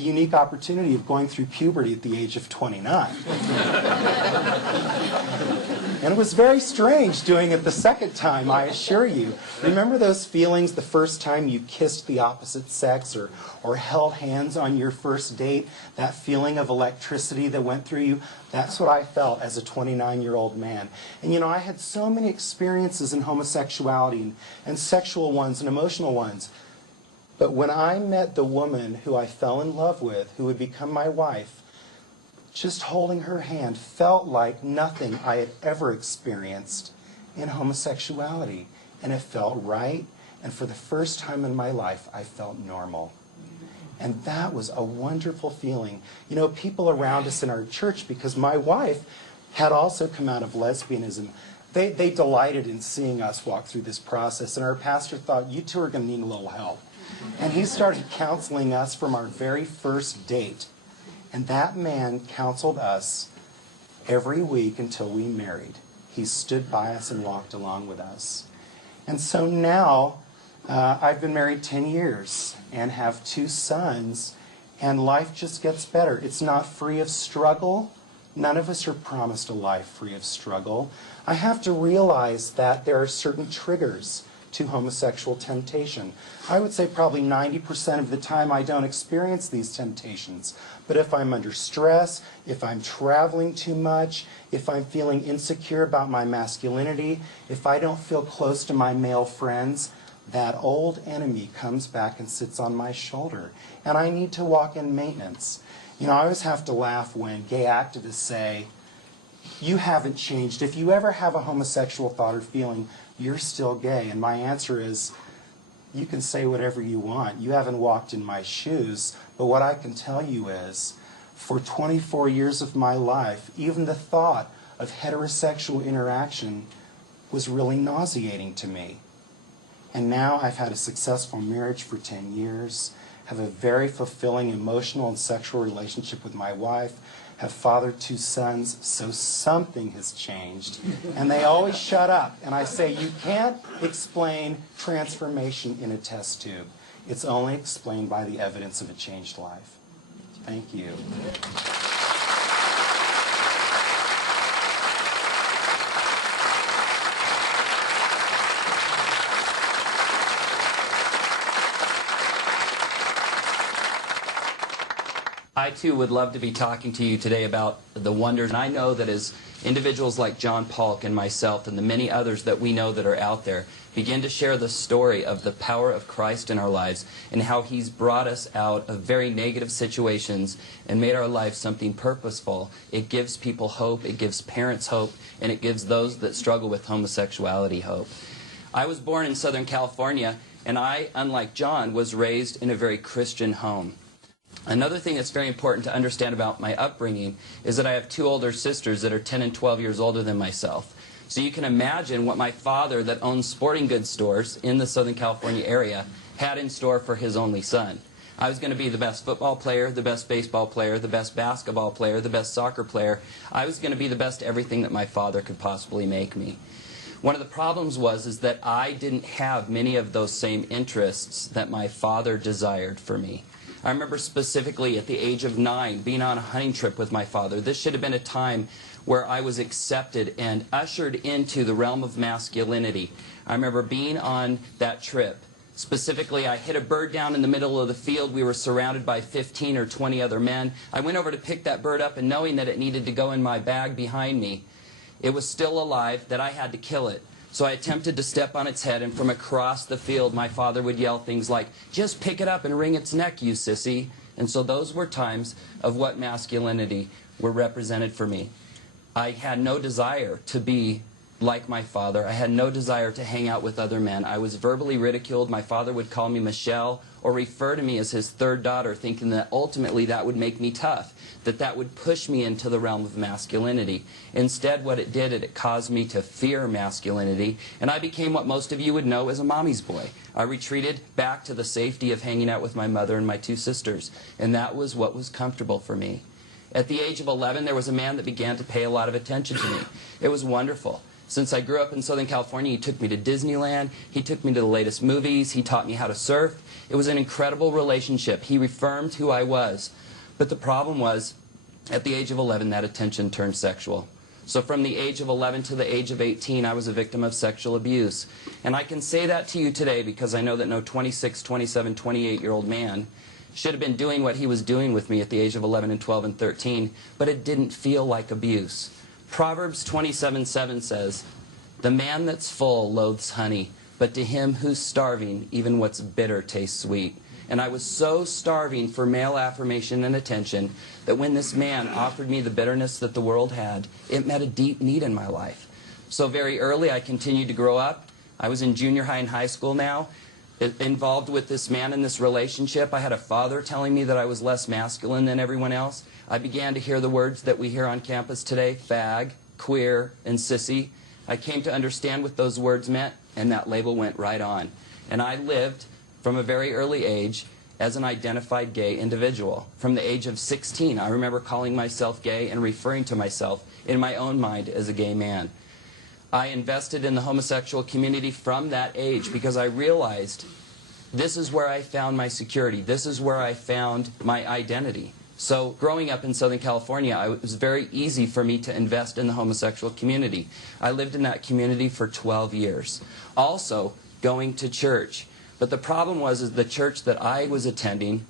Unique opportunity of going through puberty at the age of 29. And it was very strange doing it the second time, I assure you. Remember those feelings the first time you kissed the opposite sex or held hands on your first date? That feeling of electricity that went through you? That's what I felt as a 29-year-old man. And you know, I had so many experiences in homosexuality and sexual ones and emotional ones. But when I met the woman who I fell in love with, who would become my wife, just holding her hand felt like nothing I had ever experienced in homosexuality. And it felt right, and for the first time in my life, I felt normal. And that was a wonderful feeling. You know, people around us in our church, because my wife had also come out of lesbianism, they delighted in seeing us walk through this process, and our pastor thought, you two are going to need a little help. And he started counseling us from our very first date. And that man counseled us every week until we married. He stood by us and walked along with us. And so now, I've been married 10 years and have 2 sons, and life just gets better. It's not free of struggle. None of us are promised a life free of struggle. I have to realize that there are certain triggers to homosexual temptation. I would say probably 90% of the time I don't experience these temptations. But if I'm under stress, if I'm traveling too much, if I'm feeling insecure about my masculinity, if I don't feel close to my male friends, that old enemy comes back and sits on my shoulder. And I need to walk in maintenance. You know, I always have to laugh when gay activists say, you haven't changed. If you ever have a homosexual thought or feeling, you're still gay. And my answer is, you can say whatever you want. You haven't walked in my shoes. But what I can tell you is, for 24 years of my life, even the thought of heterosexual interaction was really nauseating to me. And now I've had a successful marriage for 10 years, have a very fulfilling emotional and sexual relationship with my wife, have fathered 2 sons, so something has changed. And they always shut up. And I say, you can't explain transformation in a test tube. It's only explained by the evidence of a changed life. Thank you. I too would love to be talking to you today about the wonders. And I know that as individuals like John Paulk and myself and the many others that we know that are out there begin to share the story of the power of Christ in our lives and how He's brought us out of very negative situations and made our life something purposeful, it gives people hope, it gives parents hope, and it gives those that struggle with homosexuality hope. I was born in Southern California, and I, unlike John, was raised in a very Christian home. Another thing that's very important to understand about my upbringing is that I have 2 older sisters that are 10 and 12 years older than myself. So you can imagine what my father, that owns sporting goods stores in the Southern California area, had in store for his only son. I was going to be the best football player, the best baseball player, the best basketball player, the best soccer player. I was going to be the best everything that my father could possibly make me. One of the problems is that I didn't have many of those same interests that my father desired for me. I remember specifically at the age of 9 being on a hunting trip with my father. This should have been a time where I was accepted and ushered into the realm of masculinity. I remember being on that trip. Specifically, I hit a bird down in the middle of the field. We were surrounded by 15 or 20 other men. I went over to pick that bird up, and knowing that it needed to go in my bag behind me, it was still alive, that I had to kill it. So I attempted to step on its head, and from across the field, my father would yell things like, "Just pick it up and wring its neck, you sissy." And so those were times of what masculinity were represented for me. I had no desire to be like my father. I had no desire to hang out with other men. I was verbally ridiculed. My father would call me Michelle or refer to me as his 3rd daughter, thinking that ultimately that would make me tough, that would push me into the realm of masculinity. Instead, what it did, it caused me to fear masculinity, and I became what most of you would know as a mommy's boy. I retreated back to the safety of hanging out with my mother and my 2 sisters, and that was what was comfortable for me. At the age of 11, there was a man that began to pay a lot of attention to me. It was wonderful. Since I grew up in Southern California, he took me to Disneyland. He took me to the latest movies. He taught me how to surf. It was an incredible relationship. He reaffirmed who I was. But the problem was, at the age of 11, that attention turned sexual. So from the age of 11 to the age of 18, I was a victim of sexual abuse. And I can say that to you today because I know that no 26, 27, 28-year-old man should have been doing what he was doing with me at the age of 11 and 12 and 13, but it didn't feel like abuse. Proverbs 27:7 says, "The man that's full loathes honey, but to him who's starving, even what's bitter tastes sweet." And I was so starving for male affirmation and attention that when this man offered me the bitterness that the world had, it met a deep need in my life. So very early, I continued to grow up. I was in junior high and high school now, involved with this man in this relationship. I had a father telling me that I was less masculine than everyone else. I began to hear the words that we hear on campus today, fag, queer, and sissy. I came to understand what those words meant, and that label went right on. And I lived from a very early age as an identified gay individual. From the age of 16, I remember calling myself gay and referring to myself in my own mind as a gay man. I invested in the homosexual community from that age because I realized this is where I found my security. This is where I found my identity. So growing up in Southern California, it was very easy for me to invest in the homosexual community. I lived in that community for 12 years. Also, going to church. But the problem was the church that I was attending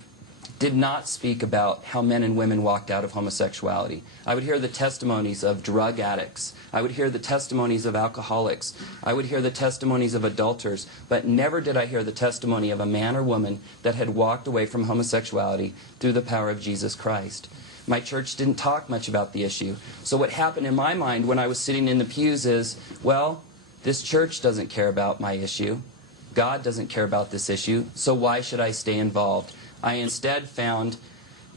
did not speak about how men and women walked out of homosexuality. I would hear the testimonies of drug addicts. I would hear the testimonies of alcoholics. I would hear the testimonies of adulterers. But never did I hear the testimony of a man or woman that had walked away from homosexuality through the power of Jesus Christ. My church didn't talk much about the issue. So what happened in my mind when I was sitting in the pews is, well, this church doesn't care about my issue. God doesn't care about this issue, so why should I stay involved? I instead found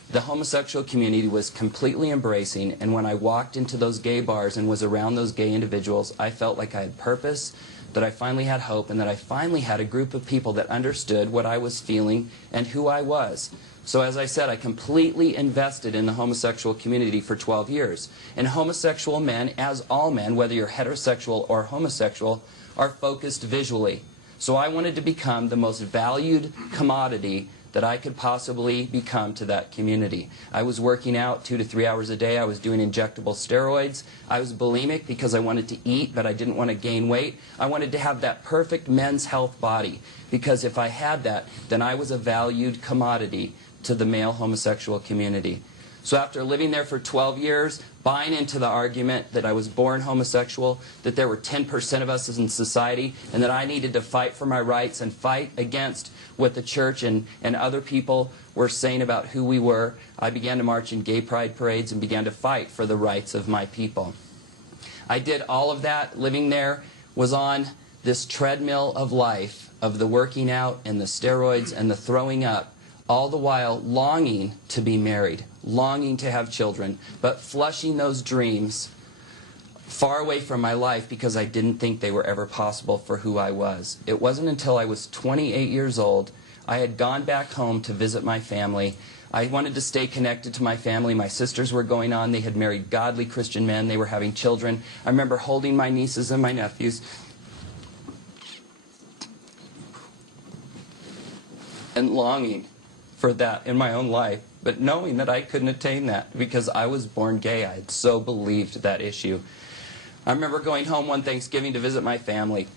the homosexual community was completely embracing, and when I walked into those gay bars and was around those gay individuals, I felt like I had purpose, that I finally had hope, and that I finally had a group of people that understood what I was feeling and who I was. So as I said, I completely invested in the homosexual community for 12 years. And homosexual men, as all men, whether you're heterosexual or homosexual, are focused visually. So I wanted to become the most valued commodity that I could possibly become to that community. I was working out 2 to 3 hours a day. I was doing injectable steroids. I was bulimic because I wanted to eat, but I didn't want to gain weight. I wanted to have that perfect men's health body, because if I had that, then I was a valued commodity to the male homosexual community. So after living there for 12 years, buying into the argument that I was born homosexual, that there were 10% of us in society, and that I needed to fight for my rights and fight against what the church and other people were saying about who we were, I began to march in gay pride parades and began to fight for the rights of my people. I did all of that. Living there was on this treadmill of life, of the working out and the steroids and the throwing up, all the while longing to be married, longing to have children, but flushing those dreams far away from my life because I didn't think they were ever possible for who I was. It wasn't until I was 28 years old, I had gone back home to visit my family. I wanted to stay connected to my family. My sisters were going on. They had married godly Christian men. They were having children. I remember holding my nieces and my nephews and longing for that in my own life, but knowing that I couldn't attain that because I was born gay. I had so believed that issue. I remember going home one Thanksgiving to visit my family.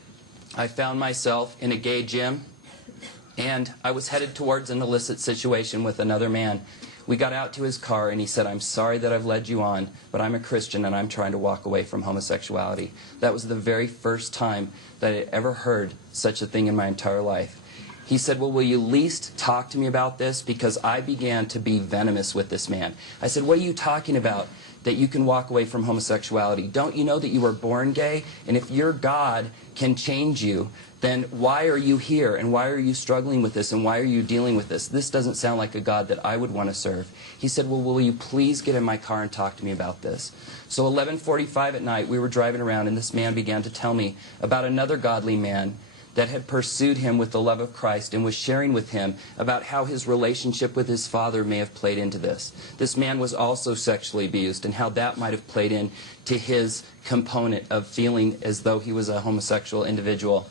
I found myself in a gay gym, and I was headed towards an illicit situation with another man. We got out to his car, and he said, "I'm sorry that I've led you on, but I'm a Christian, and I'm trying to walk away from homosexuality." That was the very first time that I had ever heard such a thing in my entire life. He said, "Well, will you at least talk to me about this?" Because I began to be venomous with this man. I said, "What are you talking about that you can walk away from homosexuality? Don't you know that you were born gay? And if your God can change you, then why are you here? And why are you struggling with this? And why are you dealing with this? This doesn't sound like a God that I would want to serve." He said, "Well, will you please get in my car and talk to me about this?" So 11:45 at night, we were driving around, and this man began to tell me about another godly man that had pursued him with the love of Christ and was sharing with him about how his relationship with his father may have played into this. This man was also sexually abused, and how that might have played into his component of feeling as though he was a homosexual individual.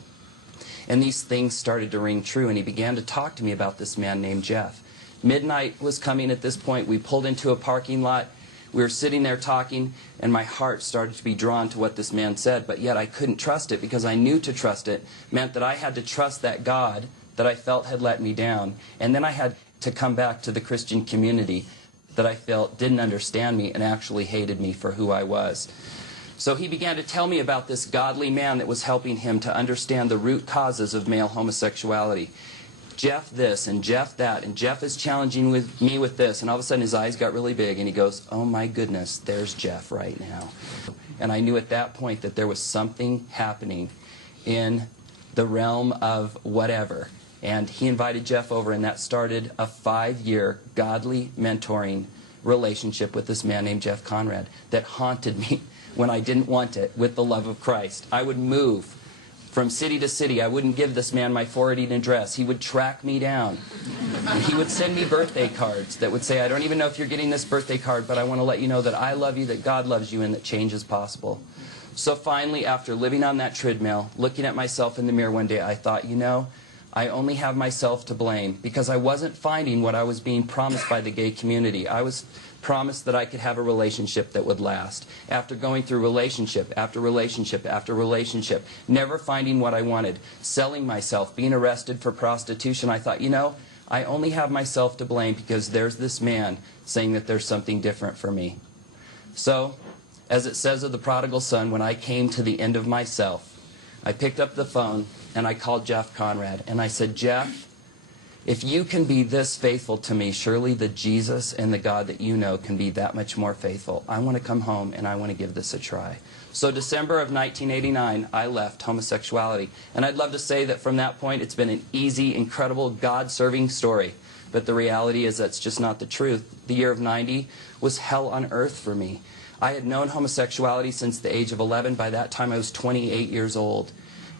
And these things started to ring true, and he began to talk to me about this man named Jeff. Midnight was coming at this point. We pulled into a parking lot. We were sitting there talking, and my heart started to be drawn to what this man said, but yet I couldn't trust it, because I knew to trust it meant that I had to trust that God that I felt had let me down. And then I had to come back to the Christian community that I felt didn't understand me and actually hated me for who I was. So he began to tell me about this godly man that was helping him to understand the root causes of male homosexuality. Jeff this and Jeff that, and Jeff is challenging me with this, and all of a sudden his eyes got really big and he goes, "Oh my goodness, there's Jeff right now." And I knew at that point that there was something happening in the realm of whatever. And he invited Jeff over, and that started a 5-year godly mentoring relationship with this man named Jeff Conrad that haunted me when I didn't want it, with the love of Christ. I would move from city to city. I wouldn't give this man my forwarding address. He would track me down. And he would send me birthday cards that would say, "I don't even know if you're getting this birthday card, but I want to let you know that I love you, that God loves you, and that change is possible." So finally, after living on that treadmill, looking at myself in the mirror one day, I thought, you know, I only have myself to blame, because I wasn't finding what I was being promised by the gay community. I was promised that I could have a relationship that would last. After going through relationship after relationship after relationship, never finding what I wanted, selling myself, being arrested for prostitution, I thought, you know, I only have myself to blame, because there's this man saying that there's something different for me. So, as it says of the prodigal son, when I came to the end of myself, I picked up the phone and I called Jeff Conrad, and I said, "Jeff, if you can be this faithful to me, surely the Jesus and the God that you know can be that much more faithful. I want to come home and I want to give this a try." So December of 1989, I left homosexuality. And I'd love to say that from that point, it's been an easy, incredible, God-serving story. But the reality is that's just not the truth. The year of 90 was hell on earth for me. I had known homosexuality since the age of 11. By that time, I was 28 years old.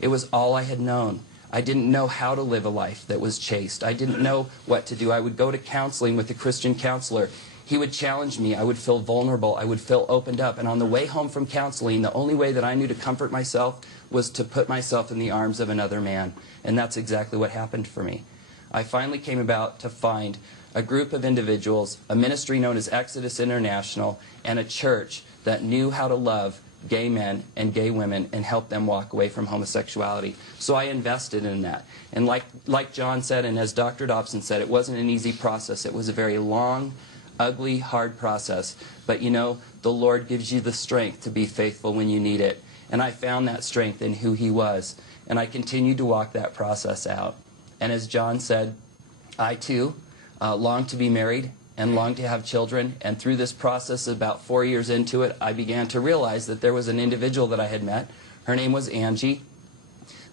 It was all I had known. I didn't know how to live a life that was chaste. I didn't know what to do. I would go to counseling with a Christian counselor. He would challenge me. I would feel vulnerable. I would feel opened up. And on the way home from counseling, the only way that I knew to comfort myself was to put myself in the arms of another man. And that's exactly what happened for me. I finally came about to find a group of individuals, a ministry known as Exodus International, and a church that knew how to love gay men and gay women and help them walk away from homosexuality. So I invested in that. And like John said, and as Dr. Dobson said, it wasn't an easy process. It was a very long, ugly, hard process. But you know, the Lord gives you the strength to be faithful when you need it. And I found that strength in who He was. And I continued to walk that process out. And as John said, I too longed to be married and longed to have children. And through this process, about 4 years into it, I began to realize that there was an individual that I had met. Her name was Angie,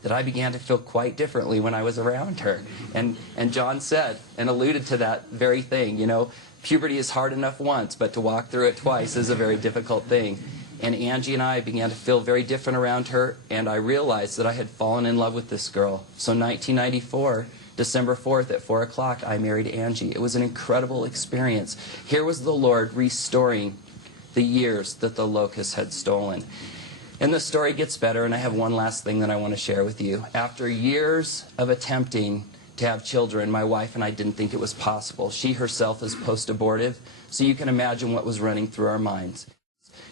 that I began to feel quite differently when I was around her. And John said and alluded to that very thing, you know, puberty is hard enough once, but to walk through it twice is a very difficult thing. And Angie and I began to feel very different around her, and I realized that I had fallen in love with this girl. So 1994, December 4th at 4 o'clock, I married Angie. It was an incredible experience. Here was the Lord restoring the years that the locusts had stolen. And the story gets better, and I have one last thing that I want to share with you. After years of attempting to have children, my wife and I didn't think it was possible. She herself is post-abortive, so you can imagine what was running through our minds.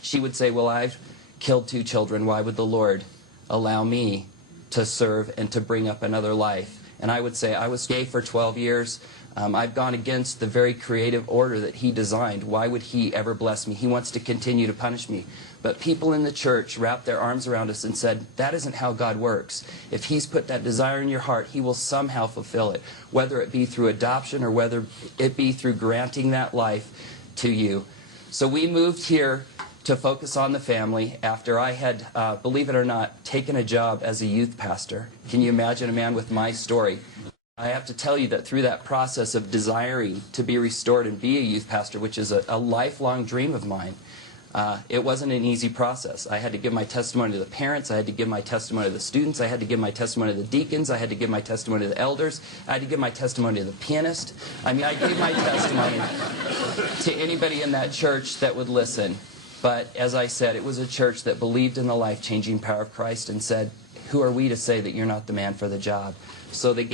She would say, "Well, I've killed 2 children. Why would the Lord allow me to serve and to bring up another life?" And I would say, I was gay for 12 years. I've gone against the very creative order that He designed. Why would He ever bless me? He wants to continue to punish me. But people in the church wrapped their arms around us and said, that isn't how God works. If He's put that desire in your heart, He will somehow fulfill it, whether it be through adoption or whether it be through granting that life to you. So we moved here to focus on the family after I had, believe it or not, taken a job as a youth pastor. Can you imagine a man with my story? I have to tell you that through that process of desiring to be restored and be a youth pastor, which is a lifelong dream of mine, It wasn't an easy process. I had to give my testimony to the parents. I had to give my testimony to the students. I had to give my testimony to the deacons. I had to give my testimony to the elders. I had to give my testimony to the pianist. I mean, I gave my testimony to anybody in that church that would listen. But as I said, it was a church that believed in the life-changing power of Christ and said, who are we to say that you're not the man for the job? So they gave